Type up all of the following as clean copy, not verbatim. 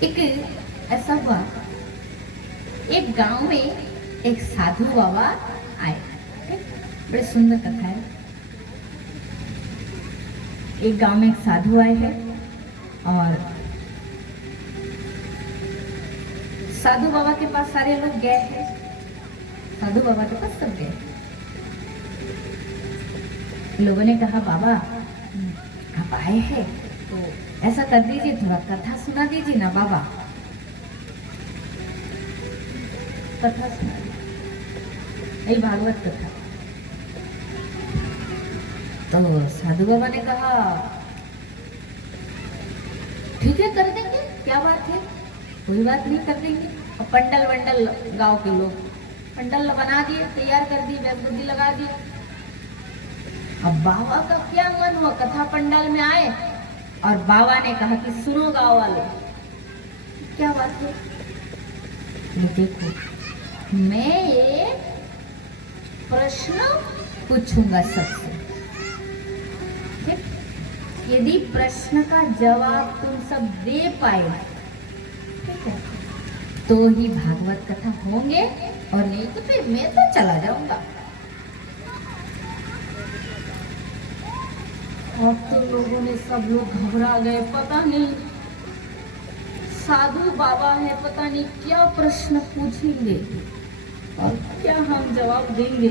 एक ऐसा हुआ, एक गांव में एक साधु बाबा आए। बड़े सुंदर कथा है। एक गांव में एक साधु आए हैं और साधु बाबा के पास सारे लोग गए हैं। साधु बाबा के पास सब गए। लोगों ने कहा बाबा आप आए हैं तो ऐसा कर दीजिए, थोड़ा कथा सुना दीजिए ना बाबा। कथा सुना दीजिए, यही भागवत कथा। तो साधु बाबा ने कहा ठीक है कर देंगे, क्या बात है, कोई बात नहीं कर देंगे। और पंडल वंडल गांव के लोग पंडल बना दिए, तैयार कर दी, बैग बुद्धि लगा दी। अब बाबा का क्या मन हुआ, कथा पंडाल में आए और बाबा ने कहा कि सुनो गांव वालों, क्या बात है, देखो मैं एक प्रश्न पूछूंगा सबसे, ठीक? यदि प्रश्न का जवाब तुम सब दे पाए, ठीक है, तो ही भागवत कथा होंगे और नहीं तो फिर मैं तो चला जाऊंगा। और तो लोगों ने सब लोग घबरा गए, पता नहीं साधु बाबा है, पता नहीं क्या प्रश्न पूछेंगे और क्या हम जवाब देंगे।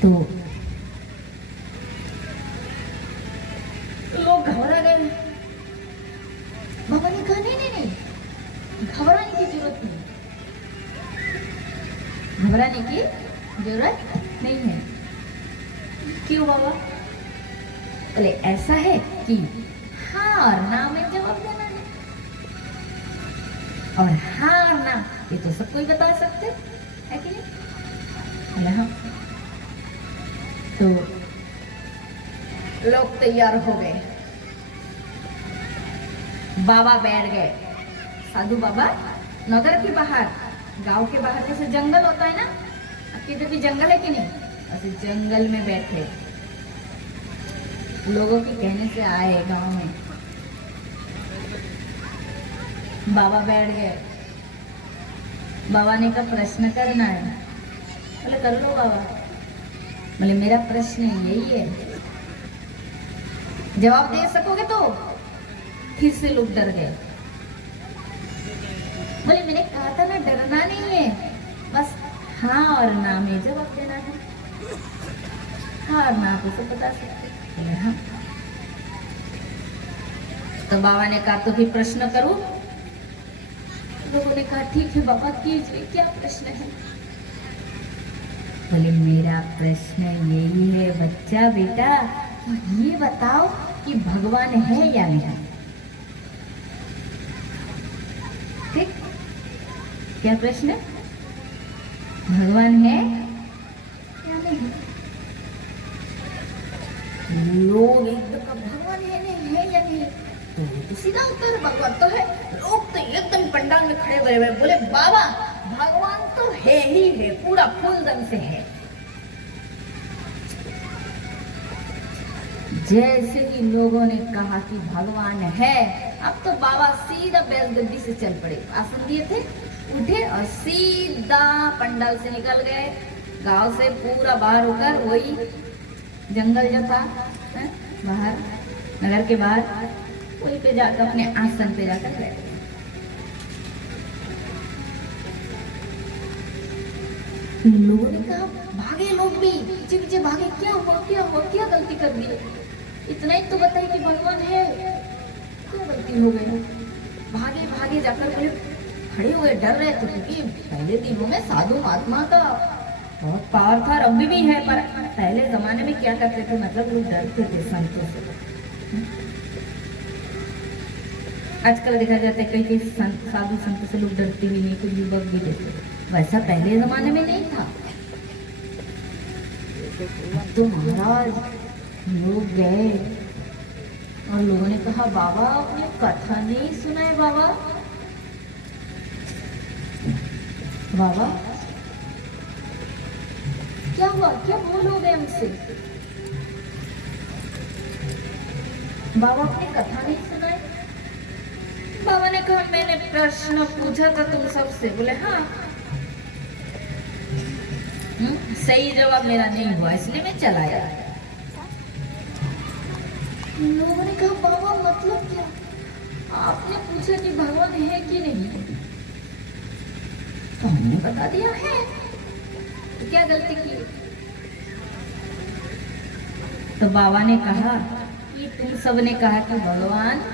तो लोग घबरा गए। बाबा ने कहा नहीं नहीं नहीं, घबराने की जरूरत नहीं, घबराने की जरूरत नहीं है। क्यों बाबा? बोले ऐसा है कि हाँ और ना में जवाब देना है, और हाँ और ना ये तो सब कोई बता सकते है कि नहीं? बोले हाँ। तो लोग तैयार हो गए, बाबा बैठ गए। साधु बाबा नगर के बाहर, गांव के बाहर जैसे जंगल होता है ना, आपके इधर भी जंगल है कि नहीं, ऐसे जंगल में बैठे, लोगों के कहने से आए गांव में। बाबा बैठ गए। बाबा ने कहा प्रश्न करना है। बोले कर लो बाबा। बोले मेरा प्रश्न यही है, जवाब दे सकोगे तो? फिर से लोग डर गए। बोले मैंने कहा था ना डरना नहीं है, बस हाँ और ना में जवाब देना है। हाँ और ना तो सब बता सकते। बोले हाँ। तो बाबा ने कहा तो फिर प्रश्न करूं? लोगों ने कहा ठीक है बाबा कीजिए, क्या प्रश्न है? बोले मेरा प्रश्न यही है बच्चा बेटा, ये बताओ कि भगवान है या नहीं? ठीक, क्या प्रश्न है? भगवान है या नहीं? लोग एकदम भगवान है नहीं है या नहीं, तो सीधा उत्तर भगवान तो है। लोग तो एकदम पंडाल में खड़े हुए बोले बाबा भगवान तो है ही है, पूरा फुल दम से है। जैसे ही लोगों ने कहा कि भगवान है, अब तो बाबा सीधा बैलगद्दी से चल पड़े। आसन दिए थे, उठे और सीधा पंडाल से निकल गए। गांव से पूरा बाहर होकर वही जंगल जो था बाहर, नगर के बाहर, वहीं पे जाकर अपने आसन पे जाकर बैठे। लोगों ने कहा भागे, लोग भी पीछे पीछे भागे, क्या हुआ क्या हुआ, क्या गलती कर दी? इतना ही तो बताइए कि भगवान है, क्या गलती हो गई? भागे भागे जाकर बोले खड़े हुए डर रहे थे, क्योंकि पहले दिनों में साधु महात्मा का बहुत पावर था, अभी भी है, पर पहले जमाने में क्या करते थे, मतलब लोग डरते थे संतों से। आजकल देखा जाता है कई कई साधु संतों से लोग डरते भी नहीं, कुछ युवक भी देते, वैसा पहले जमाने में नहीं था। तो महाराज लोग गए और लोगों ने कहा बाबा आपने कथा नहीं सुनाए बाबा। बाबा क्या हुआ, क्या भूल हो गए हमसे? बाबा आपने कथा नहीं सुनाई? कहा मैंने प्रश्न पूछा था तुम सबसे, बोले हाँ। सही जवाब मेरा नहीं हुआ इसलिए मैं चला आया। लोगों ने कहा बाबा मतलब क्या? आपने पूछा कि भगवान है कि नहीं, तो हमने बता दिया है, तो क्या गलती की? तो बाबा ने कहा कि तुम सबने कहा कि भगवान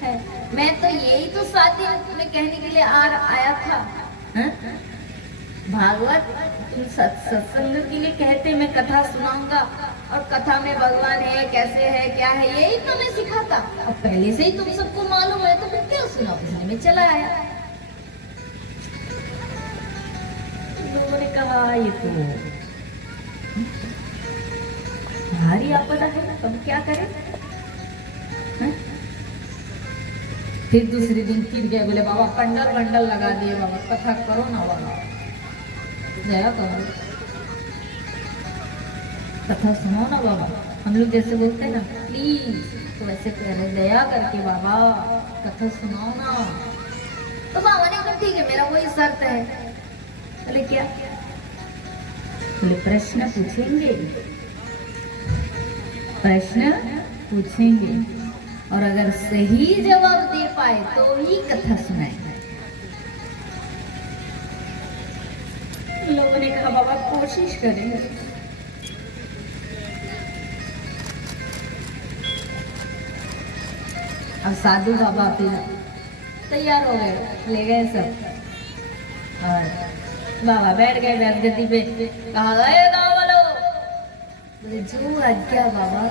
है, मैं तो यही तो शादी में कहने के लिए आया था। भागवत तुम सत्संग के लिए कहते, मैं कथा सुनाऊंगा और कथा में भगवान है, कैसे है, क्या है, यही तो मैं सिखाता। अब पहले से ही तुम सबको मालूम है तो फिर क्यों सुनाओ, इसलिए मैं चला आया। लोगों ने कहा ये तो भारी आपदा है, अब क्या करें? फिर दूसरे दिन फिर गए, बोले बाबा पंडल बंडल लगा दिए, बाबा कथा करो ना, बाबा दया करो, कथा सुनाओ ना बाबा। हम लोग जैसे बोलते हैं ना प्लीज, तो वैसे कह रहे दया करके बाबा कथा सुनाओ ना। तो बाबा ने कहा ठीक है, मेरा वही शर्त है। बोले क्या? बोले प्रश्न पूछेंगे, प्रश्न पूछेंगे और अगर सही जवाब दे पाए तो ही कथा सुनाएंगे। लोगों ने कहा बाबा कोशिश करेंगे। अब साधु बाबा फिर तैयार हो गए, ले गए सब और बाबा बैठ गए बैठगति पे। कहा गए गाँव वालों, बोले जो आज्ञा बाबा।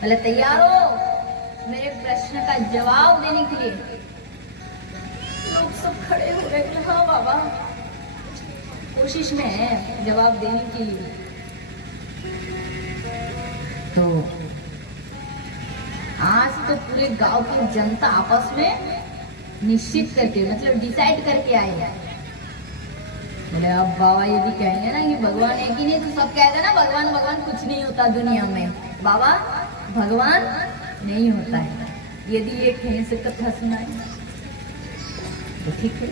बोले तैयार हो मेरे प्रश्न का जवाब देने के लिए? लोग सब खड़े हो गए, बोले हाँ बाबा कोशिश में है जवाब देने के लिए। तो आज तो पूरे गांव की जनता आपस में निश्चित करके, मतलब डिसाइड करके आए हैं। बोले अब बाबा यदि कहेंगे ना कि भगवान है कि नहीं, तो सब कहते ना भगवान भगवान कुछ नहीं होता दुनिया में, बाबा भगवान नहीं होता है। यदि ये कहीं से कथा सुनाए तो ठीक है।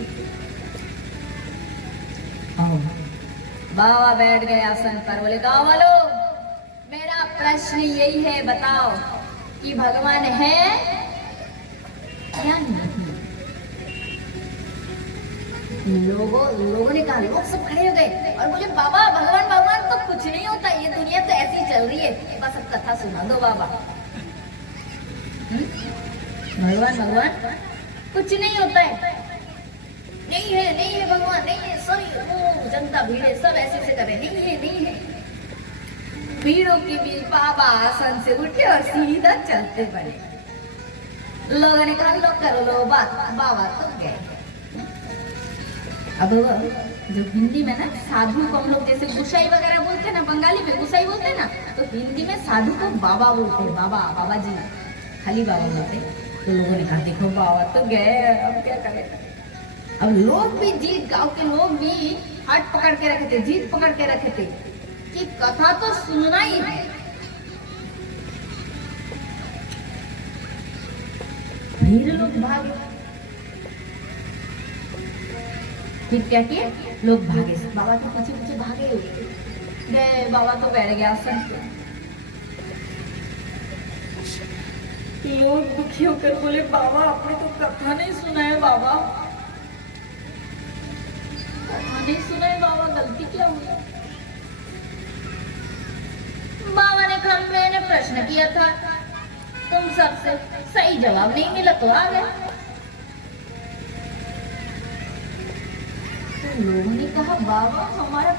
बाबा बैठ गए आसन पर, बोले गाँव वालों मेरा प्रश्न यही है, बताओ कि भगवान है या नहीं? लोगों ने कहा, लोग सब खड़े हो गए और बोले बाबा भगवान भगवान तो कुछ नहीं होता, ये दुनिया तो ऐसी चल रही है, बस अब कथा सुना दो बाबा। भगवान भगवान कुछ नहीं होता है, नहीं है भगवान नहीं है, सॉरी वो जनता भीड़ सब ऐसे कर रहे, नहीं है। भीड़ों के बीच बाबा आसन से उठे और सीधा चलते पड़े। लोगों ने कहा लो करो लो बात, बाबा तो गए। अब जो हिंदी में ना साधु को हम लोग जैसे गुसाई वगैरह बोलते हैं ना, बंगाली में गुसाई बोलते हैं ना, तो हिंदी में साधु को बाबा बोलते हैं, बाबा बाबा जी खाली बाबा बोलते हैं। तो लोगों ने कहा देखो बाबा तो गए, अब क्या करें? अब लोग भी जीत, गांव के लोग भी हाथ पकड़ के रखे थे, जीत पकड़ के रखे थे कि कथा तो सुनना ही है। फिर लोग भागे, फिर क्या किए लोग भागे, बाबा के पीछे पीछे भागे गए। बाबा तो बैठ गया आसन पे। लोग दुखी होकर बोले बाबा आपने तो कथा नहीं सुना है, बाबा कथा नहीं सुना है, बाबा गलती क्या हुई? बाबा ने कहा मैंने प्रश्न किया था तुम सबसे, सही जवाब नहीं मिला तो आ गए। तो लोगों ने कहा बाबा हमारा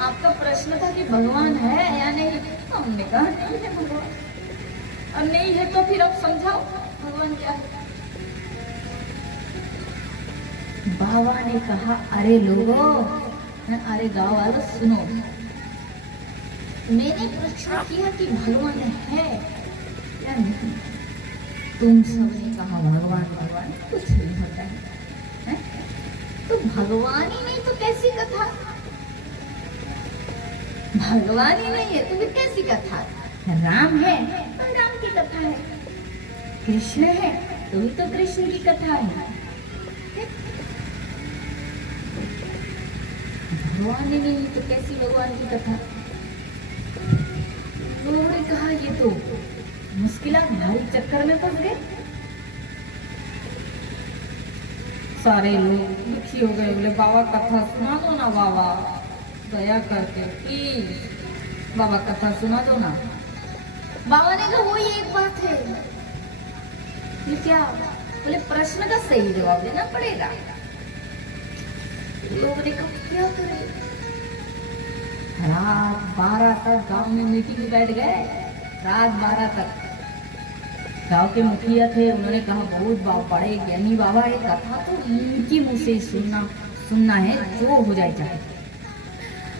आपका प्रश्न था कि भगवान है या नहीं, हमने कहा नहीं है भगवान, और नहीं है तो फिर अब समझाओ भगवान क्या है। बाबा ने कहा अरे लोगों, अरे गाँव वालों सुनो, मैंने प्रश्न किया कि भगवान है या नहीं, तुम सबने कहा भगवान भगवान कुछ नहीं होता है, तो भगवान ही नहीं तो कैसी कथा? भगवान ही नहीं है तो फिर कैसी कथा? राम है तो राम की कथा है, कृष्ण है तो भी तो कृष्ण की कथा है, भगवान ने नहीं तो कैसी भगवान की कथा। लोगों ने कहा ये तो मुश्किलात भारी चक्कर में फंस गए। सारे लोग दुखी हो गए, बोले बाबा कथा सुना दो ना, बाबा दया करके प्लीज बाबा कथा सुना दो ना। बाबा ने कहा वही एक बात है। ये क्या? बोले प्रश्न का सही जवाब देना पड़ेगा। लोगों ने कहा क्या करें? रात 12 तक गांव में मीटिंग में बैठ गए। रात 12 तक गांव के मुखिया थे, उन्होंने कहा बहुत बड़े ज्ञानी बाबा है, कथा तो इनकी मुंह से सुनना है, जो हो जाए चाहे।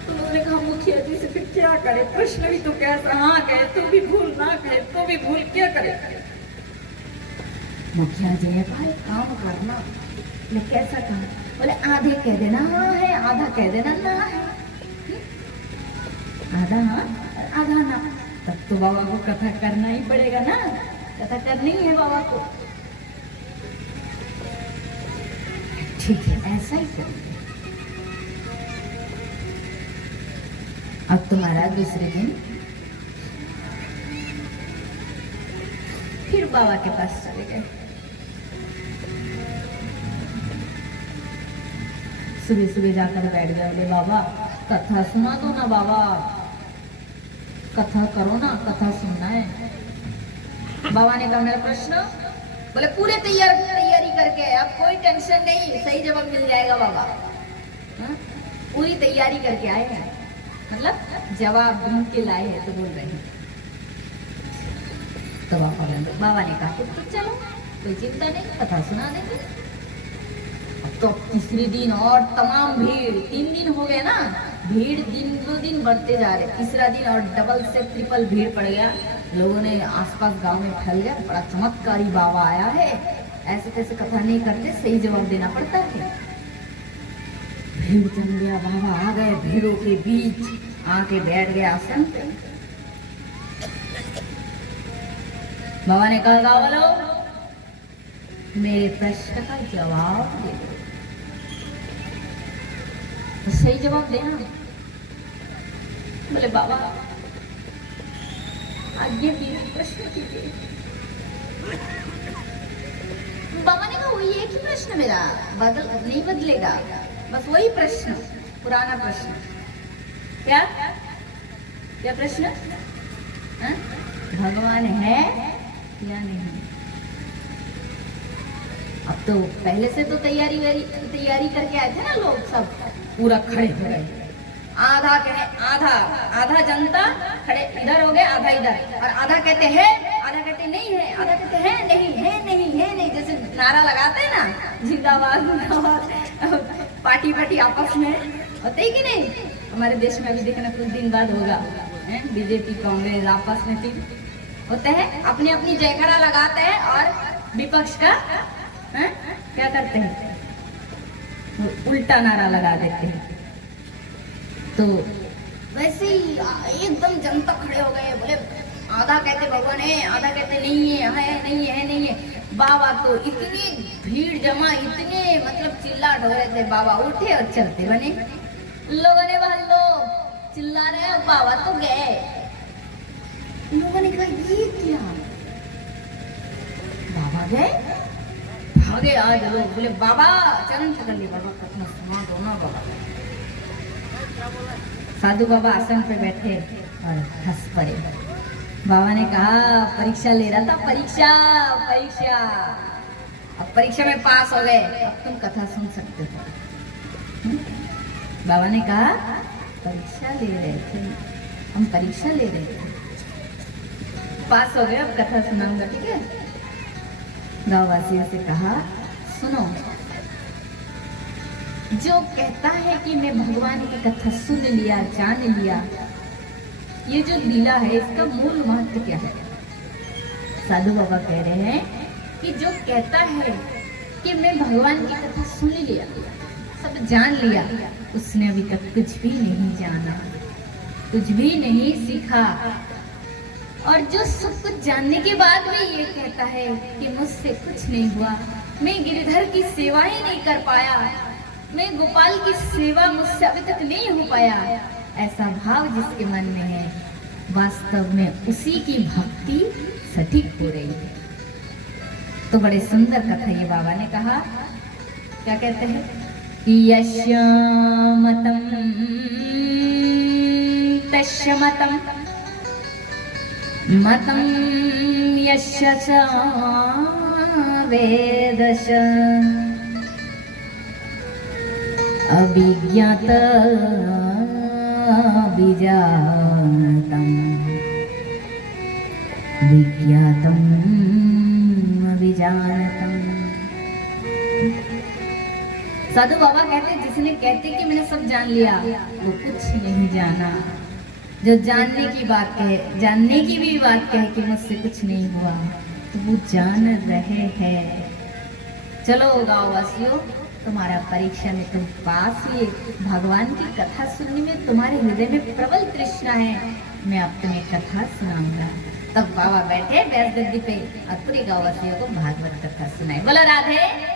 तो उन्होंने कहा मुखिया जी से फिर क्या करे? प्रश्न भी तो कैसा, हाँ कहे तो भी भूल, ना कहे तो भी भूल, क्या करे? मुखिया जी ने कहा काम करना। बोले कैसा काम? बोले आधे कह देना हाँ है, आधा कह देना ना है। आधा हाँ आधा ना। तब तो बाबा को कथा करना ही पड़ेगा ना, कथा करनी है बाबा को। ठीक है ऐसा ही करेंगे। अब तुम्हारा दूसरे दिन फिर बाबा के पास चले गए। सुबह सुबह जाकर बैठ गए। बोले बाबा कथा सुना दो ना, बाबा कथा करो ना, कथा सुनना है। बाबा ने कहा मेरा प्रश्न? बोले पूरे तैयारी करके, अब कोई टेंशन नहीं, सही जवाब मिल जाएगा बाबा। पूरी तैयारी करके आए हैं, मतलब जवाब ढूंढ के लाए हैं तो बोल रहे हैं। तो बाबा ने कहा तो चलो कोई चिंता नहीं, कथा सुना देंगे। तो तीसरे दिन और तमाम भीड़, 3 दिन हो गए ना, भीड़ दिन दो दिन बढ़ते जा रहे। तीसरा दिन और डबल से ट्रिपल भीड़ पड़ गया। लोगों ने आसपास गांव में फैल गया, बड़ा चमत्कारी बाबा आया है, ऐसे कैसे कथा नहीं करते, सही जवाब देना पड़ता है। भीड़ जम गया, बाबा आ गए भीड़ों के बीच, आके बैठ गए आसन पे। बाबा ने कहा गाँव वालों मेरे प्रश्न का जवाब दे दो, तो सही जवाब देना। बोले बाबा आगे भी प्रश्न कीजिए। बाबा ने कहा वही एक ही प्रश्न मेरा, नहीं बदलेगा, बस वही प्रश्न, पुराना प्रश्न। क्या क्या प्रश्न? भगवान है या नहीं? अब तो पहले से तो तैयारी करके आए थे ना लोग, सब पूरा खड़े हो गए। आधा कहे आधा जनता खड़े इधर हो गए, आधा इधर, और आधा कहते हैं, आधा कहते नहीं है, आधा कहते हैं नहीं है, नहीं है नहीं, जैसे नारा लगाते हैं ना जिंदाबाद जिंदाबाद, पार्टी आपस में होते ही कि नहीं। हमारे देश में अभी देखना कुछ दिन बाद होगा, बीजेपी कांग्रेस आपस में फिर होते हैं, अपनी अपनी जयकारा लगाते हैं और विपक्ष का क्या करते हैं, उल्टा नारा लगा देते हैं। तो वैसे ही एकदम जनता खड़े हो गए। बोले आधा कहते भगवान है, आधा कहते नहीं है नहीं है। बाबा तो इतनी भीड़ जमा, इतने मतलब चिल्लाट हो रहे थे, बाबा उठे और चलते बने। लोगों ने बोला लोग चिल्ला रहे हैं, बाबा तो गए। लोगों ने कहा ये क्या, बाबा गए, भागे आज लोग। बोले बाबा चरण पकड़ लिए, बाबा कतना सुना दो ना बाबा। साधु बाबा आसन पे बैठे और हंस पड़े। बाबा ने कहा परीक्षा ले रहा था, परीक्षा अब परीक्षा में पास हो गए, अब तुम कथा सुन सकते हो। बाबा ने कहा परीक्षा ले रहे थे, हम परीक्षा ले रहे थे, पास हो गए, अब कथा सुनाऊंगा, ठीक है। गाँव वासियों से कहा सुनो, जो कहता है कि मैं भगवान की कथा सुन लिया, जान लिया, ये जो लीला है इसका मूल महत्व क्या है? साधु बाबा कह रहे हैं कि जो कहता है कि मैं भगवान की कथा सुन लिया, सब जान लिया, उसने अभी तक कुछ भी नहीं जाना, कुछ भी नहीं सीखा। और जो सब कुछ जानने के बाद भी ये कहता है कि मुझसे कुछ नहीं हुआ, मैं गिरधर की सेवा ही नहीं कर पाया, मैं गोपाल की सेवा मुझसे अभी तक नहीं हो पाया, ऐसा भाव जिसके मन में है, वास्तव में उसी की भक्ति सटीक हो रही है। तो बड़े सुंदर कथा ये बाबा ने कहा। क्या कहते हैं? यश्मतं तश्मतं मतं यस्य च वेदश अभिज्ञात विजातं विज्ञातं विजानतं। साधु बाबा कहते जिसने कहते कि मैंने सब जान लिया, वो कुछ नहीं जाना। जो जानने की बात कहे, जानने की भी बात कहे कि मुझसे कुछ नहीं हुआ, तो वो जान रहे हैं। चलो गाँव वासियों, तुम्हारा परीक्षा में तुम पास हुए, भगवान की कथा सुनने में तुम्हारे हृदय में प्रबल तृष्णा है, मैं अब तुम्हें कथा सुनाऊंगा। तब बाबा बैठे व्यास गद्दी पे और पूरे गाँव वासियों को भागवत कथा सुनाए। बोलो राधे।